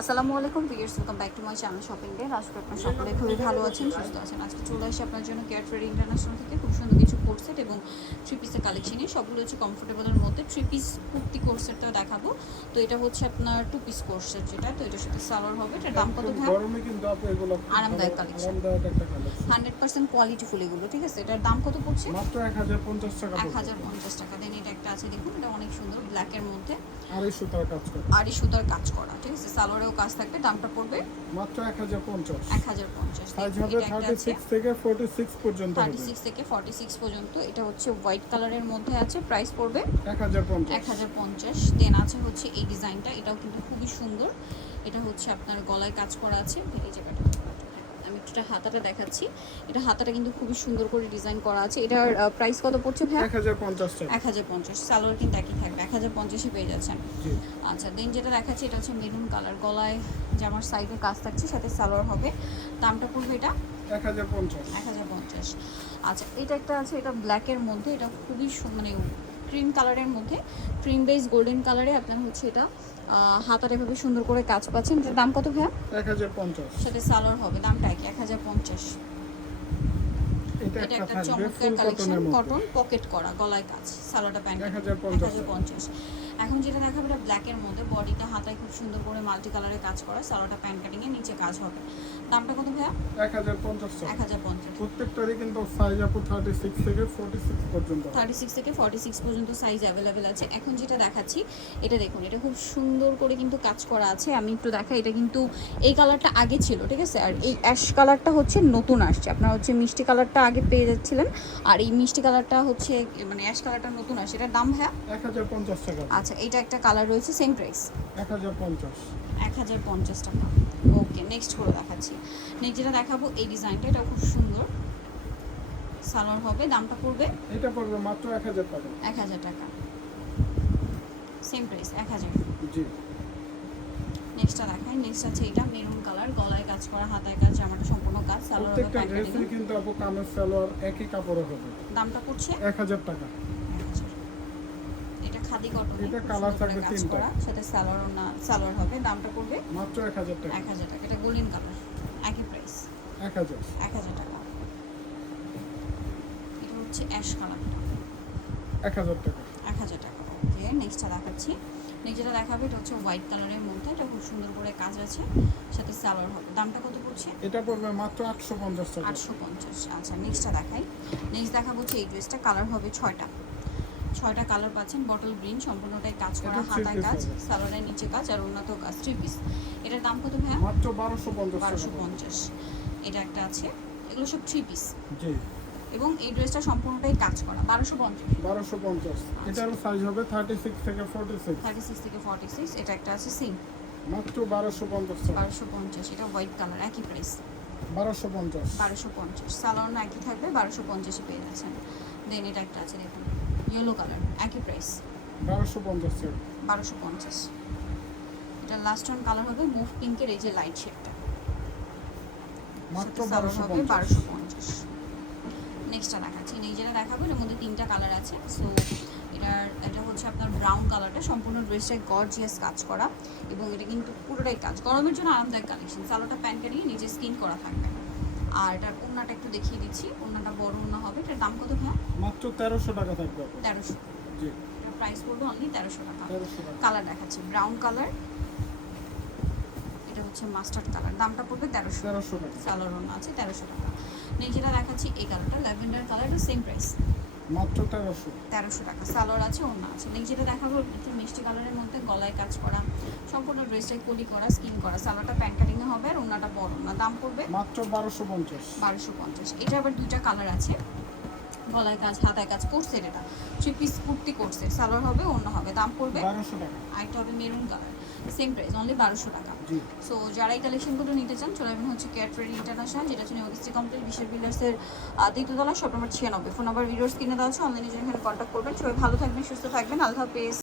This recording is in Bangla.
আসসালামু আলাইকুম viewers welcome back to my channel shopping day আশা করি আপনারা সকলে খুবই ভালো আছেন সুস্থ আছেন। আজকে চলে আসি আপনার জন্য কেয়ার ট্রেড ইন্টারন্যাশনাল থেকে। খুব সুন্দর কিছু কোর্সেট এবং থ্রি পিসের কালেকশনে সবগুলো হচ্ছে কমফোর্টেবলের মধ্যে। থ্রি পিস কুর্তি কোর্সেটটা দেখাবো। তো এটা হচ্ছে আপনার টু পিস কোর্সেট যেটা। তো এটার সাথে সালোয়ার হবে। এটার দাম কত গরমে কিন্তু আপু এগুলো আরামদায়ক কালেকশন হান্ড্রেড পার্সেন্ট কোয়ালিটিফুল এগুলো ঠিক আছে? এটার দাম কত পড়ছে? মাত্র এক হাজার পঞ্চাশ টাকা এক। হাজার পঞ্চাশ টাকা। দেন এটা একটা আছে দেখুন এটা অনেক সুন্দর ব্ল্যাকের মধ্যে। আড়াইশো টাকা কাজ করে। আড়ি সুতার কাজ করা ঠিক আছে? সালোয়ারেও কাজ থাকবে দামটা পড়বে মাত্র এক হাজার পঞ্চাশ। এক হাজার পঞ্চাশ। সাইজ দেখুন, হবে এটা একটা থার্টি আছে। সিক্স থেকে ফোর্টি সিক্স পর্যন্ত থার্টি হবে। সিক্স থেকে ফর্টি সিক্স পর্যন্ত। এটা হচ্ছে হোয়াইট কালারের মধ্যে আছে প্রাইস পড়বে এক হাজার পঞ্চাশ। এক হাজার পঞ্চাশ। দেন আছে হচ্ছে এই ডিজাইনটা এটাও কিন্তু খুবই সুন্দর। এটা হচ্ছে আপনার গলায় কাজ করা আছে। এই জায়গাটা। আমি একটু হাতাটা দেখাচ্ছি। এটা হাতাটা কিন্তু খুবই সুন্দর করে ডিজাইন করা আছে। এটার প্রাইস কত পড়ছে ভাই এক হাজার পঞ্চাশ টাকা। এক হাজার পঞ্চাশ। সালোয়ার কিন্তু একই থাকবে। এক হাজার পঞ্চাশে পেয়ে যাচ্ছেন। আচ্ছা দেন যেটা দেখাচ্ছি এটা হচ্ছে মেরুন কালার গলায় জামার সাইডে কাজ থাকছে সাথে সালোয়ার হবে। দামটা পড়বে এটা? এক হাজার পঞ্চাশ। এক হাজার পঞ্চাশ। আচ্ছা এটা একটা আছে এটা ব্ল্যাকের মধ্যে। এটা খুবই মানে ক্রিম কালারের মধ্যে ক্রিম বেস গোল্ডেন কালারে আপনার হচ্ছে এটা হাতার এভাবে সুন্দর করে কাজ পাচ্ছেন। এটার দাম কত ভাইয়া? এক হাজার পঞ্চাশ। সাথে সালোয়ার হবে দামটা কি এক হাজার পঞ্চাশ। এটা একটা চমৎকার কালেকশন কটন পকেট করা গলায় কাজ সালোয়ারটা প্যান্ট এক 1050 হাজার পঞ্চাশ। এখন যেটা দেখাবো এটা ব্ল্যাকের মধ্যে। বডিটা হাতায় খুব সুন্দর করে মাল্টি কালারে কাজ করা। সালোয়ারটা প্যান্ট কাটিংয়ে নিচে কাজ হবে। দামটা কত ভাইয়া? এক হাজার পঞ্চাশ এক টাকা হাজার পঞ্চাশ। প্রত্যেকটারই কিন্তু সাইজ আপু থার্টি সিক্স থেকে ফোর্টি সিক্স পর্যন্ত হবে। থার্টি সিক্স থেকে ফর্টি সিক্স পর্যন্ত সাইজ অ্যাভেলেবেল আছে। এখন যেটা দেখাচ্ছি এটা দেখুন এটা খুব সুন্দর করে কিন্তু কাজ করা আছে। আমি একটু দেখাই এটা কিন্তু এই কালারটা আগে ছিল ঠিক আছে? আর এই অ্যাশ কালারটা হচ্ছে নতুন আসছে। আপনার হচ্ছে মিষ্টি কালারটা আগে পেয়ে যাচ্ছিলেন। আর এই মিষ্টি কালারটা হচ্ছে মানে অ্যাশ কালারটা নতুন আসছে। এটার দাম হ্যাঁ এক হাজার পঞ্চাশ টাকা। আচ্ছা এটা একটা কালার রয়েছে সেম প্রাইস এক হাজার পঞ্চাশ। এক হাজার পঞ্চাশ টাকা। ওকে নেক্সট করে দেখাচ্ছি। নেক্সট যেটা দেখাবো এই ডিজাইনটা এটা খুব সুন্দর। সালোয়ার হবে দামটা পড়বে? এটা পড়বে মাত্র এক হাজার টাকা। এক হাজার টাকা। সেম প্রাইস এক হাজার। জি। নেক্সটটা দেখাই নেক্সট আছে এটা মেরুন কালার গলায় কাজ করা হাতায় কাজ জামাটা সম্পূর্ণ কাজ সালোয়ার প্রত্যেকটা কাটিং কিন্তু আপু কামের সালোয়ার একই কাপড়ে হবে। দামটা পড়ছে? এক হাজার টাকা। খাদি কটন এটা colour থাকবে তিনটা। সাথে সালোয়ার না সালোয়ার হবে। দামটা পড়বে মাত্র এক হাজার টাকা। এক হাজার টাকা। এটা গোল্ডেন কালার একই প্রাইস এক হাজার। এক হাজার টাকা। এটা হচ্ছে অ্যাশ কালারটা এক হাজার টাকা। এক হাজার টাকা। ওকে নেক্সটটা দেখাচ্ছি। নেক্সট যেটা দেখাবে এটা হচ্ছে হোয়াইট কালারের মধ্যে। এটা খুব সুন্দর করে কাজ আছে। সাথে সালোয়ার হবে। দামটা কত পড়ছে? এটা পড়বে মাত্র আটশো পঞ্চাশ টাকা। আটশো পঞ্চাশ। আচ্ছা নেক্সটটা দেখাই। নেক্সট দেখাবো হচ্ছে এই ড্রেসটা কালার হবে ছয়টা। ছয়টা কালার পাচ্ছেন বটল গ্রিন সম্পূর্ণটাই কাজ করা হাতায় কাজ। সালোয়ারের নিচে কাজ আর উন্নত কাজ থ্রি পিস এটার দাম কত ভাইয়া? মাত্র বারোশো পঞ্চাশ বারোশো পঞ্চাশ। এটা একটা আছে। এগুলো সব থ্রি পিস জি। এবং এই ড্রেসটা সম্পূর্ণটাই কাজ করা বারোশো পঞ্চাশ। বারোশো পঞ্চাশ। এটারও সাইজ হবে থার্টি সিক্স থেকে ফোর্টি সিক্স থার্টি সিক্স থেকে ফর্টি সিক্স এটা একটা আছে সিম মাত্র বারোশো পঞ্চাশ বারোশো পঞ্চাশ এটা হোয়াইট কালার একই প্রাইস বারোশো পঞ্চাশ। বারোশো পঞ্চাশ। সালোয়ার একই থাকবে বারোশো পঞ্চাশে পেয়ে যাচ্ছেন। দেন এটা একটা আছে দেখুন। ইয়েলো কালার একই প্রাইস বারোশো পঞ্চাশ বারোশো পঞ্চাশ। এটা লাস্ট ওয়ান কালার হবে মুভ পিঙ্কের এই যে লাইট শেডটা মাত্র বারোশো হবে বারোশো পঞ্চাশ। নেক্সটটা দেখাচ্ছি নিজেরা দেখাবো এর মধ্যে তিনটা কালার আছে। সো এটার এটা হচ্ছে আপনার ব্রাউন কালারটা সম্পূর্ণ ড্রেসটায় গর্জিয়াস কাজ করা। এবং এটা কিন্তু পুরোটাই কাজ গরমের জন্য আরামদায়ক কালেকশন সালোটা প্যান্ট কাটিয়ে নিজে স্কিন করা থাকবে। আর এটার ওড়নাটা একটু দেখিয়ে দিচ্ছি। ওড়নাটা বড় ওড়না হবে। এটার দাম কত ভাই মাত্র তেরোশো টাকা থাকবে। 1300 জি। প্রাইস পড়বে অনলি তেরোশো টাকা। তেরোশো টাকা। কালার দেখাচ্ছি। ব্রাউন কালার এটা হচ্ছে মাস্টার্ড কালার দামটা পড়বে তেরোশো। তেরোশো টাকা। সালোয়ার আছে তেরোশো টাকা। নিচেটা দেখাচ্ছি এই কালারটা ল্যাভেন্ডার কালারটা সেম প্রাইস মাত্র তেরোশো। তেরোশো টাকা। সালোয়ার আছে ওড়না আছে। নেক্সট যেটা দেখাবো একটু মিষ্টি কালারের মধ্যে গলায় কাজ করা সম্পূর্ণ ড্রেসটাই কলি করা স্কিন করা। সালোয়ারটা প্যান্ট হবে আর ওড়নাটা বড়। না দাম পড়বে মাত্র বারোশো পঞ্চাশ। বারোশো পঞ্চাশ। এটা আবার দুইটা কালার আছে। গলায় কাজ হাতায় কাজ করছে এটা। থ্রি পিস কুর্তি করছে সালোয়ার হবে অন্য হবে দাম পড়বে বারোশো টাকা। আরেকটা হবে maroon colour same price only বারোশো টাকা। সো যারা এই কালেকশনগুলো নিতে চান চলে আসবেন হচ্ছে ক্যাটরেড ইন্টারন্যাশনাল যেটা হচ্ছে নিউগিস্টি কমপ্লিট বিশ্বের বিল্ডার্সের দ্বিতীয়তলা শপ নম্বর ছিয়ানব্বই। ফোন নাম্বার ভিডিওস কিনে দেওয়া আছে অনলাইনে জন্য এখানে কন্ট্যাক্ট করবেন। সবাই ভালো থাকবেন সুস্থ থাকবেন। আল্লাহ হাফেজ।